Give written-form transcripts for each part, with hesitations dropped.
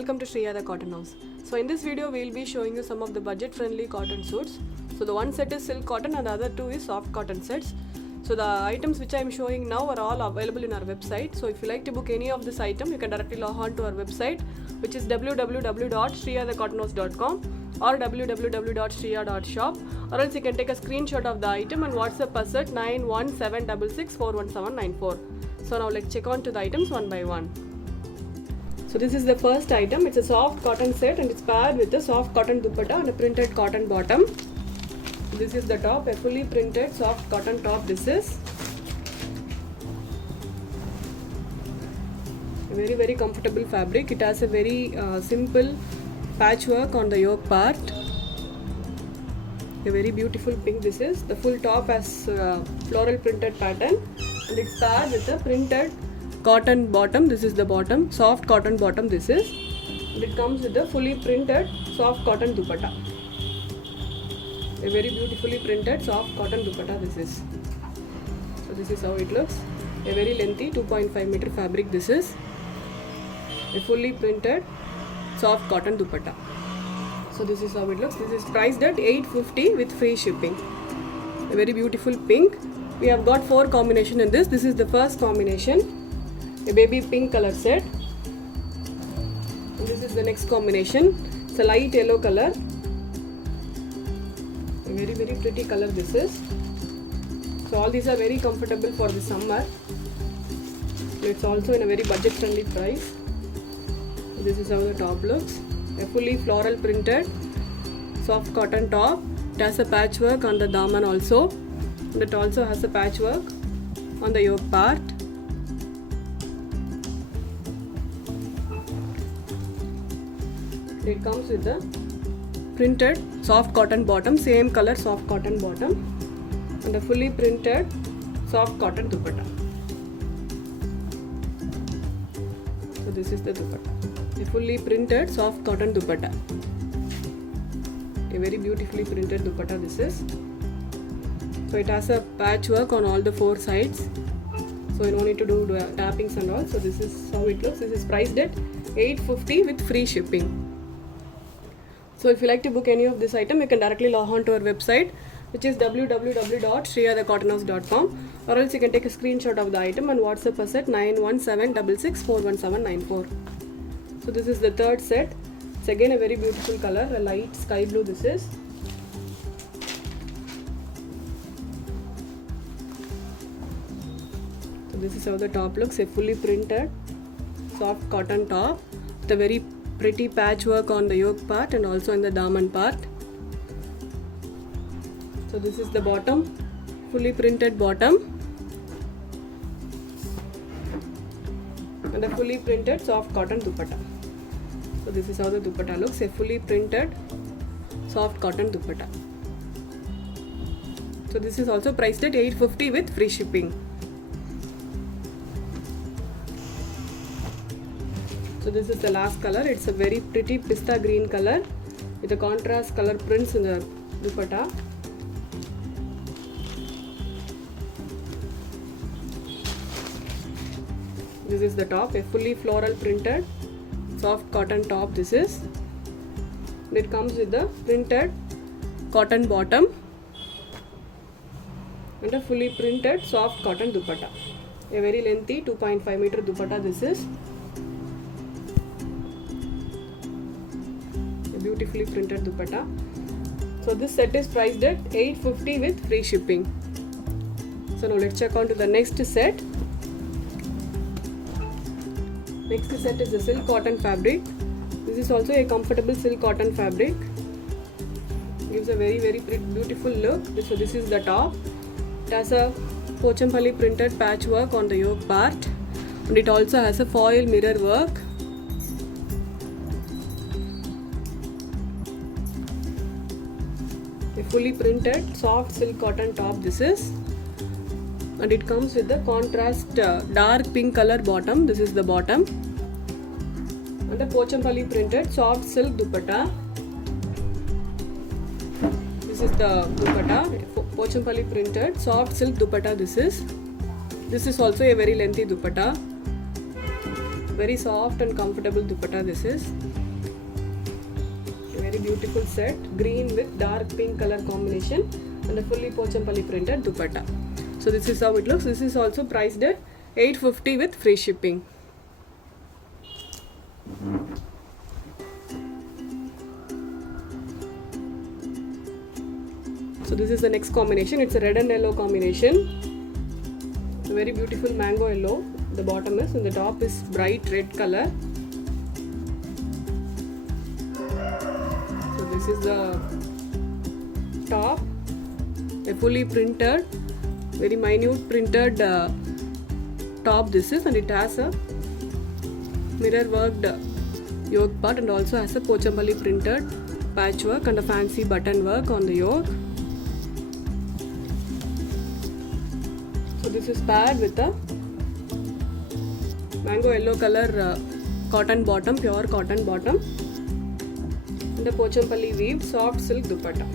Welcome to Shriya the Cotton House. So in this video we will be showing you some of the budget friendly cotton suits. So the one set is silk cotton and the other two is soft cotton sets. So the items which I am showing now are all available in our website. So if you like to book any of this item, you can directly log on to our website, which is www.shriyadhecottonhouse.com or www.shriya.shop, or else you can take a screenshot of the item and WhatsApp us at 9176641794. So now let's check on to the items one by one. So this is the first item. It's a soft cotton set and it's paired with a soft cotton dupatta and a printed cotton bottom. This is the top, a fully printed soft cotton top. This is a very comfortable fabric. It has a very simple patchwork on the yoke part. A very beautiful pink. This is the full top has floral printed pattern and it's paired with a printed cotton bottom. This is the bottom, soft cotton bottom. This is, and it comes with a fully printed soft cotton dupatta. A very beautifully printed soft cotton dupatta. This is, so this is how it looks. A very lengthy 2.5 meter fabric. This is a fully printed soft cotton dupatta. So this is how it looks. This is priced at $850 with free shipping. A very beautiful pink. We have got 4 combinations in this. This is the first combination, a baby pink color set. And this is the next combination. It's a light yellow color. A very pretty color this is. So all these are very comfortable for the summer. It's also in a very budget friendly price. This is how the top looks. A fully floral printed soft cotton top. It has a patchwork on the daman also. And it also has a patchwork on the yoke part. It comes with the printed soft cotton bottom, same color soft cotton bottom, and a fully printed soft cotton dupatta. So this is the dupatta, a fully printed soft cotton dupatta. A very beautifully printed dupatta this is. So it has a patchwork on all the 4 sides. So you don't need to do tappings and all. So this is how it looks. This is priced at $850 with free shipping. So if you like to book any of this item, you can directly log on to our website, which is www.shriyadhecottonhouse.com, or else you can take a screenshot of the item and WhatsApp us at 9176641794. So this is the third set. It's again a very beautiful color, a light sky blue this is. So this is how the top looks, a fully printed soft cotton top with a very pretty patchwork on the yoke part and also in the daman part. So this is the bottom, fully printed bottom, and a fully printed soft cotton dupatta. So this is how the dupatta looks, a fully printed soft cotton dupatta. So this is also priced at $850 with free shipping. So this is the last color. It's a very pretty pista green color with the contrast color prints in the dupatta. This is the top, a fully floral printed soft cotton top this is. It comes with the printed cotton bottom and a fully printed soft cotton dupatta. A very lengthy 2.5 meter dupatta this is. Beautifully printed dupatta. So this set is priced at $850 with free shipping. So now let's check on to the next set. Next set is the silk cotton fabric. This is also a comfortable silk cotton fabric. Gives a very beautiful look. So this is the top. It has a Pochampalli printed patchwork on the yoke part, and it also has a foil mirror work. A fully printed soft silk cotton top this is, and it comes with the contrast dark pink color bottom. This is the bottom, and the Pochampalli printed soft silk dupatta. This is the dupatta, Pochampalli printed soft silk dupatta this is. This is also a very lengthy dupatta. Very soft and comfortable dupatta this is. very beautiful set, green with dark pink color combination and a fully Pochampalli printed dupatta. So this is how it looks. This is also priced at 850 with free shipping. So this is the next combination. It's a red and yellow combination. A very beautiful mango yellow. The bottom is, and the top is bright red color. So this is the top. A fully printed, very minute printed top this is, and it has a mirror worked yoke part and also has a Pochampalli printed patchwork and a fancy button work on the yoke. So this is paired with a mango yellow color cotton bottom, pure cotton bottom, and a Pochampalli weaved soft silk dupatta.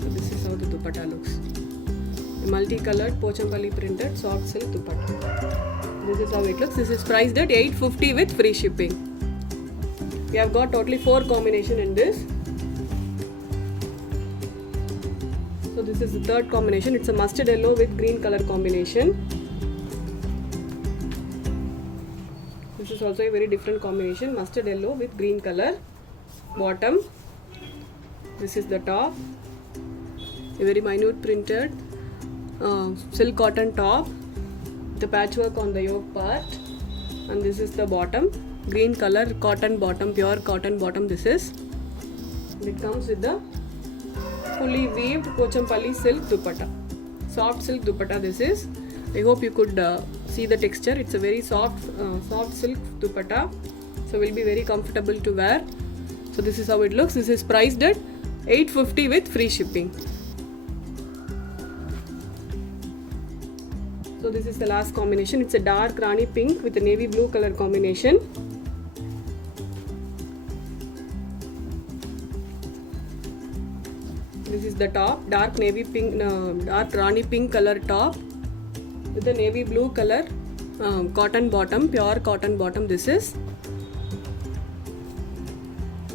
So this is how the dupatta looks. A multicolored Pochampalli printed soft silk dupatta. This is how it looks. This is priced at 850 with free shipping. We have got totally 4 combinations in this. So this is the third combination. It's a mustard yellow with green color combination. This is also a very different combination. Mustard yellow with green color bottom. This is the top. A very minute printed silk cotton top. The patchwork on the yoke part. And this is the bottom. Green color cotton bottom, pure cotton bottom this is. And it comes with the fully weaved Pochampalli silk dupatta. Soft silk dupatta this is. I hope you could see the texture. It's a very soft silk dupatta. So will be very comfortable to wear. So this is how it looks. This is priced at 850 with free shipping. So this is the last combination. It's a dark Rani pink with a navy blue color combination. This is the top, dark navy pink, dark Rani pink color top with the navy blue color cotton bottom, pure cotton bottom this is.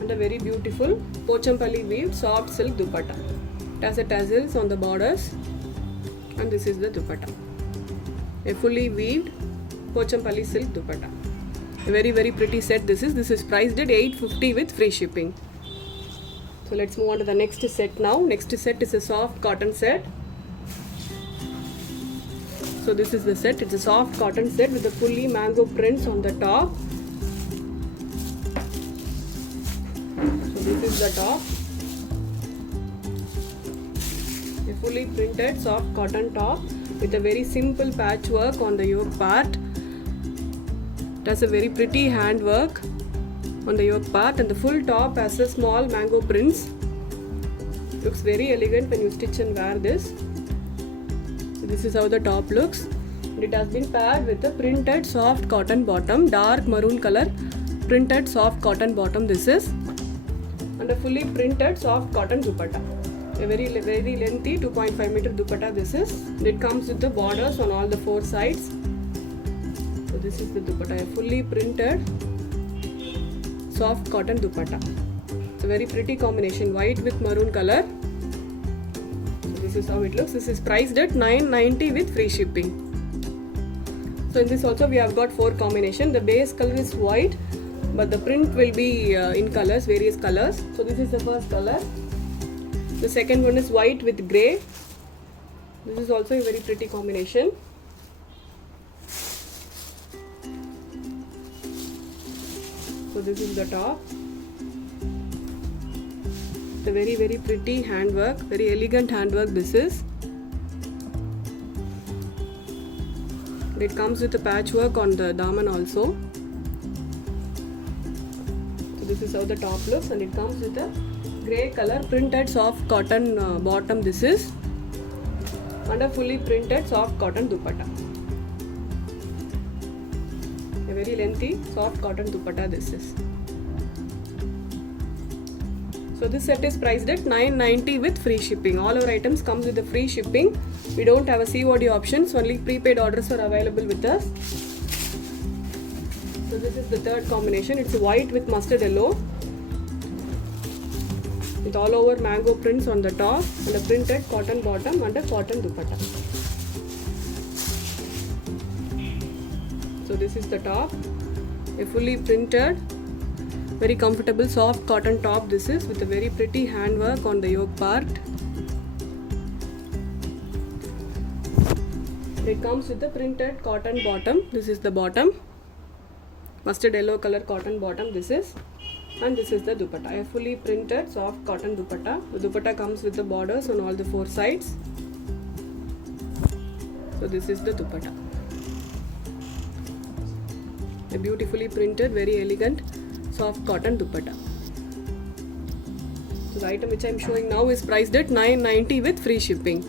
And a very beautiful Pochampalli weaved soft silk dupatta. It has a tassels on the borders, and this is the dupatta. A fully weaved Pochampalli silk dupatta. A very very pretty set this is. This is priced at 850 with free shipping. So let's move on to the next set now. Next set is a soft cotton set. So this is the set. It's a soft cotton set with the fully mango prints on the top. So this is the top. A fully printed soft cotton top with a very simple patchwork on the yoke part. It has a very pretty handwork on the yoke part, and the full top has a small mango prints. Looks very elegant when you stitch and wear this. So this is how the top looks. And it has been paired with a printed soft cotton bottom, dark maroon color printed soft cotton bottom this is, and a fully printed soft cotton dupatta. A very lengthy 2.5 meter dupatta this is. It comes with the borders on all the 4 sides. So this is the dupatta, a fully printed soft cotton dupatta. It's a very pretty combination, white with maroon color. So this is how it looks. This is priced at 990 with free shipping. So in this also we have got 4 combinations. The base color is white, but the print will be in colors, various colors. So this is the first color. The second one is white with grey. This is also a very pretty combination. So this is the top. The very very pretty handwork, very elegant handwork this is. It comes with a patchwork on the daman also. So this is how the top looks, and it comes with a grey color printed soft cotton bottom this is, and a fully printed soft cotton dupatta. A very lengthy soft cotton dupatta this is. So this set is priced at 990 with free shipping. All our items comes with the free shipping. We don't have a COD options, only prepaid orders are available with us. So this is the third combination. It's white with mustard yellow. with all over mango prints on the top and a printed cotton bottom and a cotton dupatta. So this is the top, a fully printed, very comfortable soft cotton top this is, with a very pretty handwork on the yoke part. It comes with the printed cotton bottom. This is the bottom, mustard yellow color cotton bottom this is, and this is the dupatta, a fully printed soft cotton dupatta. The dupatta comes with the borders on all the four sides. So this is the dupatta, a beautifully printed, very elegant soft cotton dupatta. So the item which I am showing now is priced at $990 with free shipping.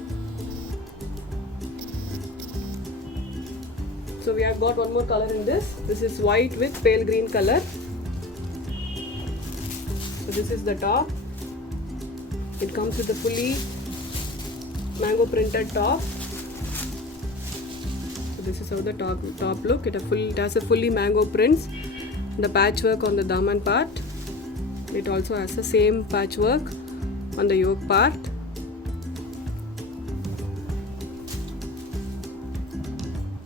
So we have got one more color in this. This is white with pale green color. So this is the top. It comes with a fully mango printed top. So this is how the top look. It has a fully mango prints. The patchwork on the daman part. It also has the same patchwork on the yoke part.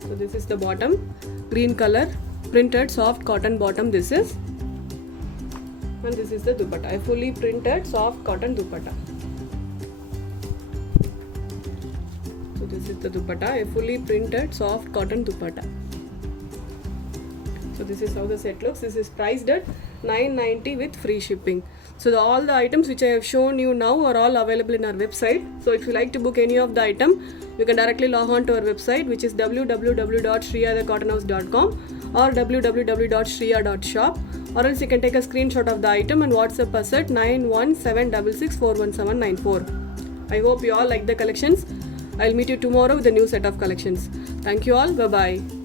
So this is the bottom, green color, printed soft cotton bottom this is. And this is the dupatta, a fully printed soft cotton dupatta. So this is the dupatta, a fully printed soft cotton dupatta. So this is how the set looks. This is priced at $990 with free shipping. So all the items which I have shown you now are all available in our website. So if you like to book any of the item, you can directly log on to our website, which is www.shriyacottonhouse.com or www.shriya.shop, or else you can take a screenshot of the item and WhatsApp us at 9176641794. I hope you all like the collections. I'll meet you tomorrow with a new set of collections. Thank you all. Bye-bye.